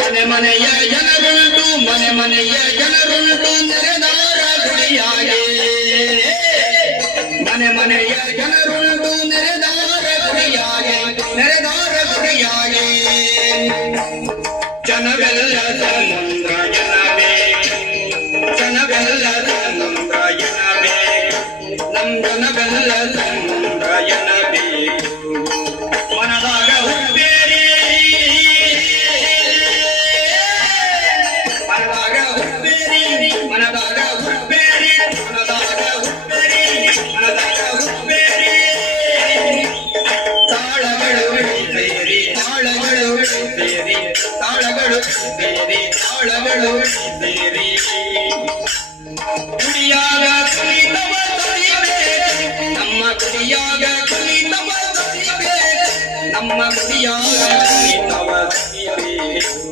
ಮನೆ ಮನೆಯ ಜನರುಂಟು ಮನೆ ಮನೆಯ ಜನರುಂಟು ನೆರೆದವರ ಗುಡಿಯಾಗೆ ಮನೆ ಮನೆಯ ಜನರುಂಟು ನೆರೆದವರ ಗುಡಿಯಾಗೆ ಸೇರಿ ಕುಡಿಯಾಗ ಕುಲಿತವ ತೊರೆಯಬೇಡಿ ನಮ್ಮ ಕುಡಿಯಾಗ ಕುಲಿತವ ತೊರೆಯಬೇಡಿ ನಮ್ಮ ಕುಡಿಯಾಗ ಕುಲಿತವ ತೊರೆಯಬೇಡಿ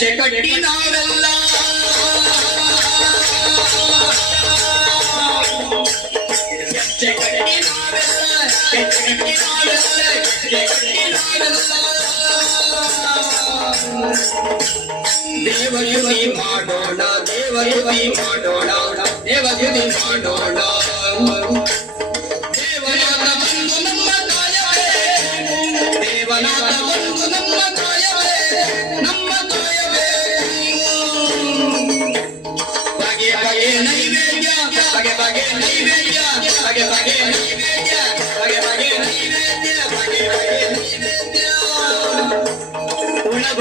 చెట్టి వందనా దేవయుని మాడోడ దేవయుని మాడోడ దేవయుని మాడోడ. దేవనాథ బంధు నమ్మ కాయవే దేవనాథ బంధు నమ్మ కాయవే నమ్మ కాయవే.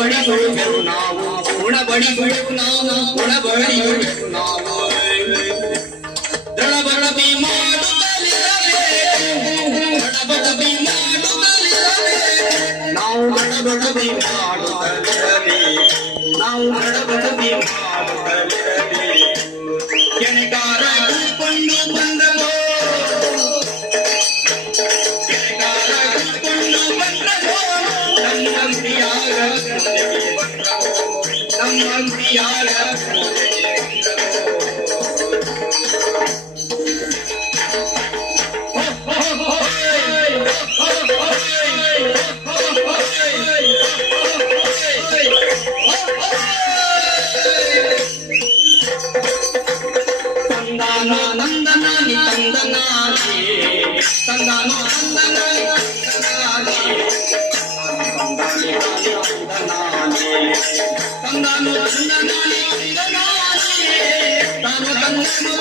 ಉಣಬಡಿಸುವೆವು ನಾವು ಉಣಬಡಿಸುವೆವು ನಾವು ಉಣಬಡಿಸುವೆವು ನಾವು ದಳಬಡಬಿ ಮಾಡುತ್ತಲಿರಲೇ ದಳಬಡಬಿ ಮಾಡುತ್ತಲಿರಲೇ ನಾವು ದಳಬಡಬಿ ಮಾಡುತ್ತಲಿರಲೇ ನಾವು ದಳಬಡಬಿ ಮಾಡುತ್ತಲಿರಲೇ తందని తందనాది తందను తందనాది తందను తందనాది తందను తందనాది తను తందను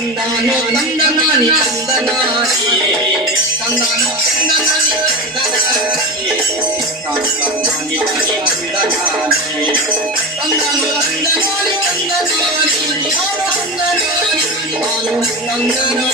ತಂದಾನು ತಂದನಾನಿ ತಂದನಾನಿ ತಂದಾನು ತಂದನಾನಿ ತಂದನಾನಿ ತಂದನಾನಿ ತಂದನಾನಿ ತಂದಾನು ತಂದನಾನಿ ತಂದನಾನಿ ನಾನು ತಂದನಾನಿ ಕಾರ